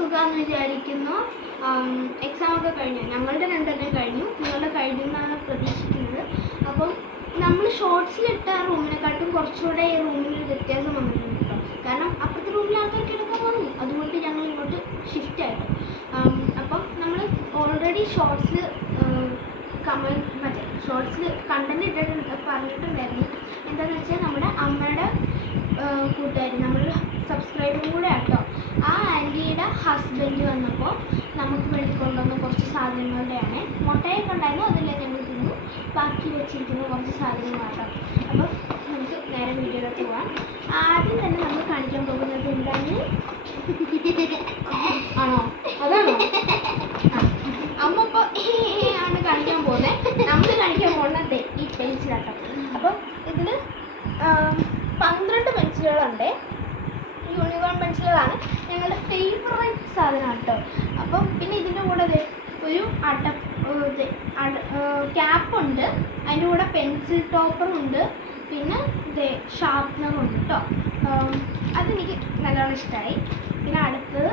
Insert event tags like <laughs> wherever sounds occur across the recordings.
സുഖമാണെന്ന് വിചാരിക്കുന്നു. എക്സാം ഒക്കെ കഴിഞ്ഞു. ഞങ്ങളുടെ രണ്ടെണ്ണം കഴിഞ്ഞു. നിങ്ങളുടെ കഴിഞ്ഞു എന്നാണ് പ്രതീക്ഷിക്കുന്നത്. അപ്പം നമ്മൾ ഷോർട്സിലിട്ട ആ റൂമിനെക്കാട്ടും കുറച്ചുകൂടെ ഈ റൂമിനൊരു വ്യത്യാസം വന്നിട്ടുണ്ട് കേട്ടോ കാരണം അപ്പുറത്തെ റൂമിൽ ആൾക്കാർ കിടക്കാൻ പറഞ്ഞു അതുകൊണ്ട് ഞങ്ങൾ ഇങ്ങോട്ട് ഷിഫ്റ്റ് ആയിട്ട്. അപ്പം നമ്മൾ ഓൾറെഡി ഷോർട്സിൽ കമന്റ് മറ്റേ ഷോർട്സിൽ കണ്ടന്റ് ഇട്ടിട്ടുണ്ട് പറഞ്ഞിട്ടുണ്ടായിരുന്നു. എന്താണെന്ന് വെച്ചാൽ നമ്മുടെ അമ്മയുടെ കൂട്ടുകാരി നമ്മുടെ സബ്സ്ക്രൈബും കൂടെ ആട്ടോ. ആ ആന്റിയുടെ ഹസ്ബൻഡ് വന്നപ്പോൾ നമുക്ക് വേണ്ടി കൊണ്ടുവന്ന കുറച്ച് സാധനങ്ങളുടെയാണ്. മുട്ടയൊക്കെ ഉണ്ടായിരുന്നു അതെല്ലാം ഞങ്ങൾ തിന്നു. ബാക്കി വെച്ചിരിക്കുന്ന കുറച്ച് സാധനങ്ങളാട്ടോ അപ്പോൾ നമുക്ക് നേരെ വീഡിയോയിലോട്ട് പോവാം. ആദ്യം തന്നെ നമ്മൾ കാണിക്കാൻ പോകുന്നത് എന്താണ്? <laughs> ആണോ? അതാണോ? അമ്മ ഇപ്പോൾ ആണ് കാണിക്കാൻ പോകുന്നത് നമ്മൾ കാണിക്കാൻ പോകുന്നത് ഈ പെൻസിലാട്ടോ അപ്പം ഇതിൽ പന്ത്രണ്ട് പെൻസിലുകളുണ്ട്. യൂണിക്കോൺ പെൻസിലുകളാണ് ഞങ്ങളുടെ ഫേവറേറ്റ് സാധനമാണ് കേട്ടോ. അപ്പം പിന്നെ ഇതിന്റെ കൂടെ ദേ ഒരു അട ക്യാപ്പുണ്ട് അതിന്റെ കൂടെ പെൻസിൽ ടോപ്പറും ഉണ്ട്. പിന്നെ ഇതേ ഷാർപ്നറും ഉണ്ട് കേട്ടോ. അതെനിക്ക് നല്ലോണം ഇഷ്ടമായി പിന്നെ അടുത്തത്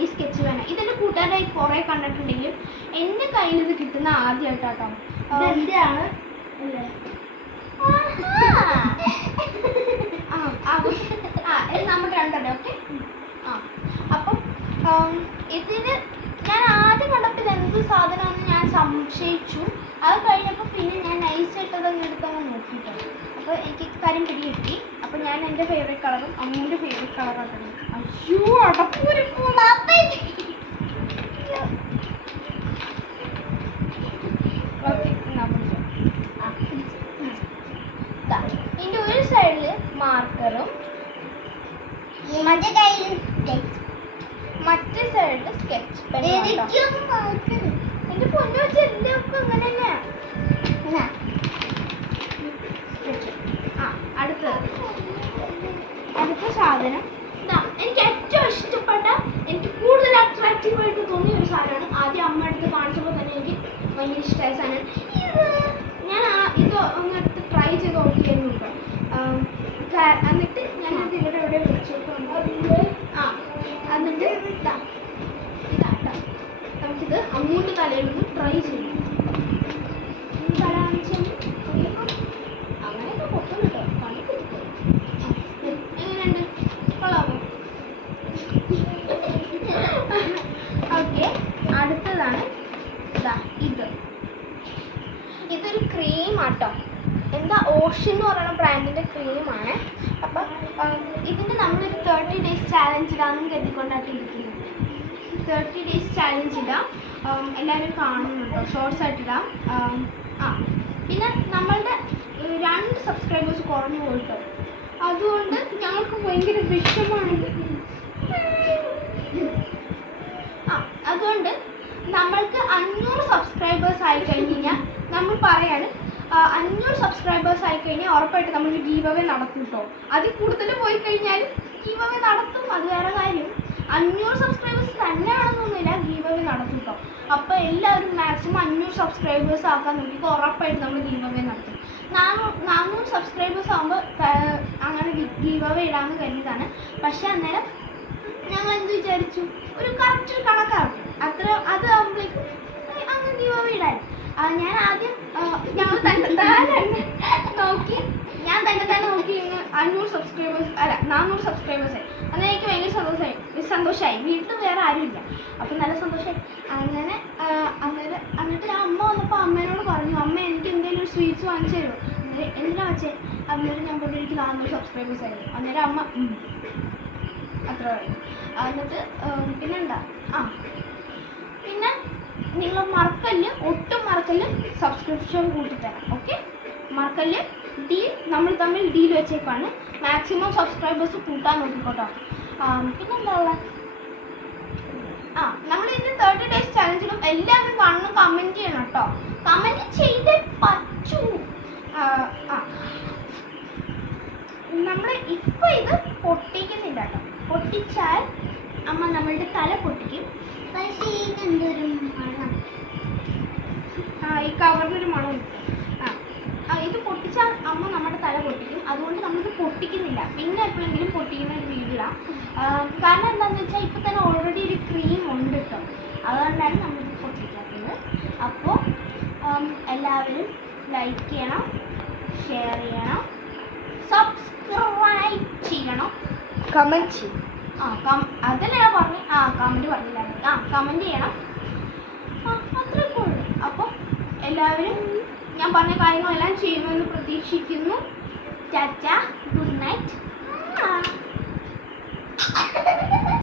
ഈ സ്കെച്ച് പേന ഇതെന്റെ കൂട്ടുകാരായി കുറേ കണ്ടിട്ടുണ്ടെങ്കിലും എന്റെ കയ്യിൽ ഇത് കിട്ടുന്ന ആദ്യമായിട്ടാട്ടോ. ഇതെന്റെയാണ്? അല്ലേ ആ ആ ആ ഇത് നമ്മുടെ രണ്ടല്ലേ ഓക്കെ ആ അപ്പം ആം, ഇതിന് ഞാൻ ആദ്യം കണ്ടപ്പോൾ ഇത് എന്ത് സാധനമാണെന്ന് ഞാൻ സംശയിച്ചു. അത് കഴിഞ്ഞപ്പോൾ പിന്നെ ഞാൻ നൈസായിട്ട് അതങ്ങ് എടുത്തങ്ങ് നോക്കിട്ടോ. അപ്പോൾ എനിക്ക് കാര്യം പിടി കിട്ടി അപ്പോൾ ഞാൻ എന്റെ ഫേവറേറ്റ് കളറും അമ്മൂന്റെ ഫേവറേറ്റ് കളറാണ് അയ്യോ അടപ്പൂരി ഇതിന്റെ ഒരു സൈഡിൽ മാർക്കറും മറ്റേ കയ്യിൽ. മറ്റേ സൈഡിൽ സ്കെച്ച് പെൻ. എന്റെ പൊന്നു വെച്ച തന്നെയാ Sketch. ആ അടുത്തത്. അടുത്ത സാധനം. എനിക്ക് ഏറ്റവും ഇഷ്ടപ്പെട്ട എനിക്ക് കൂടുതൽ അട്രാക്റ്റീവ് ആയിട്ട് തോന്നിയ ഒരു സാധനമാണ് ആദ്യം അമ്മ അടുത്ത് കാണിച്ചപ്പോൾ തന്നെ എനിക്ക് ഭയങ്കര ഇഷ്ടമായ സാധനം. ഞാൻ ഇത് അങ്ങനത്തെ ട്രൈ ചെയ്ത് കാ- എന്നിട്ട് ഞാൻ അത് ഇവിടെ ഇവിടെ വെച്ചു? ഇതാ. ഇത് ഇതൊരു ക്രീമാട്ടോ. എന്താ ഓഷൻ എന്ന് പറയുന്ന ബ്രാൻഡിന്റെ ക്രീമാണ്. അപ്പം ഇതിന്റെ നമ്മളൊരു തേർട്ടി ഡേയ്സ് ചാലഞ്ച് ഇടാമെന്ന് കരുതിക്കൊണ്ടായിട്ട് ഇരിക്കുന്നത്. തേർട്ടി ഡേയ്സ് ചാലഞ്ച് ഇടാം. എല്ലാവരും കാണുന്നുണ്ടോ? ഷോർട്സ് ആയിട്ട് ഇടാം. ആ. പിന്നെ നമ്മളുടെ രണ്ട് സബ്സ്ക്രൈബേഴ്സ് കുറഞ്ഞു പോയിട്ടോ. അതുകൊണ്ട് ഞങ്ങൾക്ക് ഭയങ്കര വിഷമാണ് ആ അതുകൊണ്ട് നമ്മൾക്ക് അഞ്ഞൂറ് സബ്സ്ക്രൈബേഴ്സ് ആയി കഴിഞ്ഞ് കഴിഞ്ഞാൽ നമ്മൾ പറയാണ് അഞ്ഞൂറ് സബ്സ്ക്രൈബേഴ്സ് ആയി കഴിഞ്ഞാൽ ഉറപ്പായിട്ട് നമ്മൾ ഗീവ് അവേ നടത്തും കേട്ടോ അതിൽ കൂടുതൽ പോയി കഴിഞ്ഞാൽ ഗീവ് അവേ നടത്തും. അത് വേറെ കാര്യം. അഞ്ഞൂറ് സബ്സ്ക്രൈബേഴ്സ് തന്നെ വേണമെന്നൊന്നുമില്ല ഗീവ് അവേ നടത്തും കേട്ടോ അപ്പോൾ എല്ലാവരും മാക്സിമം അഞ്ഞൂറ് സബ്സ്ക്രൈബേഴ്സ് ആക്കാൻ നോക്കി ഉറപ്പായിട്ട് നമ്മൾ ഗീവ് അവേ നടത്തും നാനൂറ് നാനൂറ് സബ്സ്ക്രൈബേഴ്സ് ആകുമ്പോൾ അങ്ങനെ ഗീവ് അവേ ഇടാമെന്ന് കരുതിയതാണ്. പക്ഷേ അന്നേരം ഞങ്ങൾ എന്ത് വിചാരിച്ചു? ഒരു കറക്റ്റ് ഒരു കണക്കാണ്. അത്ര അത് ആകുമ്പോഴേക്കും അങ്ങ് ഇടാൻ. ഞാൻ ആദ്യം ഞങ്ങൾ തന്നെ തന്നെ നോക്കി. ഞാൻ തന്നെ തന്നെ നോക്കി. ഇങ്ങ് അഞ്ഞൂറ് സബ്സ്ക്രൈബേഴ്സ് അല്ല നാനൂറ് സബ്സ്ക്രൈബേഴ്സ് ആയി. അന്ന് എനിക്ക് ഭയങ്കര സന്തോഷമായി. സന്തോഷമായി വീട്ടിൽ വേറെ ആരുമില്ല അപ്പം നല്ല സന്തോഷമായി. അങ്ങനെ അങ്ങനെ അന്നേരം എന്നിട്ട് ഞാൻ അമ്മ വന്നപ്പോൾ അമ്മേനോട് പറഞ്ഞു അമ്മ എനിക്ക് എന്തെങ്കിലും ഒരു സ്വീറ്റ്സ് വാങ്ങിച്ചു തരുമോ? അന്നേരം എന്തിനാ വെച്ചേ അന്നേരം ഞാൻ പറഞ്ഞു എനിക്ക് നാനൂറ് സബ്സ്ക്രൈബേഴ്സ് ആയി അന്നേരം അമ്മ. അത്ര പറയും എന്നിട്ട് പിന്നെ ഉണ്ടാ ആ. പിന്നെ നിങ്ങൾ മറക്കല്ല് ഒട്ടും മറക്കല്ല് സബ്സ്ക്രിപ്ഷൻ കൂട്ടിത്തരാം ഓക്കെ മറക്കല്ല് ഡീൽ നമ്മൾ തമ്മിൽ ഡീൽ വെച്ചേക്കാണ്. മാക്സിമം സബ്സ്ക്രൈബേഴ്സ് കൂട്ടാൻ നോക്കിക്കോട്ടോ. പിന്നെ പിന്നെന്താ ഉള്ളത് ആ നമ്മൾ ഇതിന്റെ തേർട്ടി ഡേയ്സ് ചലഞ്ചിലും എല്ലാവരും കാണണം കമന്റ് ചെയ്യണം കേട്ടോ കമന്റ് ചെയ്തേ പറ്റൂ ആ, ആ നമ്മൾ ഇപ്പൊ ഇത് പൊട്ടിക്കുന്നില്ല കേട്ടോ പൊട്ടിച്ചാൽ അമ്മ നമ്മളുടെ തല പൊട്ടിക്കും. പക്ഷേ മണം. ആ ഈ കവറിനൊരു മണം ആ ഇത് പൊട്ടിച്ചാൽ അമ്മ നമ്മുടെ തല പൊട്ടിക്കും. അതുകൊണ്ട് നമ്മളിത് പൊട്ടിക്കുന്നില്ല. പിന്നെ എപ്പോഴെങ്കിലും പൊട്ടിക്കുന്ന ഒരു വീഡിയോ കാരണം എന്താണെന്ന് വെച്ചാൽ ഇപ്പം തന്നെ ഓൾറെഡി ഒരു ക്രീം ഉണ്ട് കേട്ടോ അതുകൊണ്ടാണ് നമ്മളിത് പൊട്ടിക്കാത്തത്. അപ്പോൾ എല്ലാവരും ലൈക്ക് ചെയ്യണം ഷെയർ ചെയ്യണം സബ്സ്ക്രൈബ് ചെയ്യണം. കമന്റ് ചെയ്യും. ആ കം അതല്ലേ ഞാൻ പറഞ്ഞു? ആ കമന്റ് പറഞ്ഞില്ലായിരുന്നു. ആ കമന്റ് ചെയ്യണം. അത്രയൊക്കെ ഉള്ളൂ. അപ്പോൾ എല്ലാവരും ഞാൻ പറഞ്ഞ കാര്യങ്ങളെല്ലാം ചെയ്യുമെന്ന് പ്രതീക്ഷിക്കുന്നു. ചാച്ച ഗുഡ് നൈറ്റ്.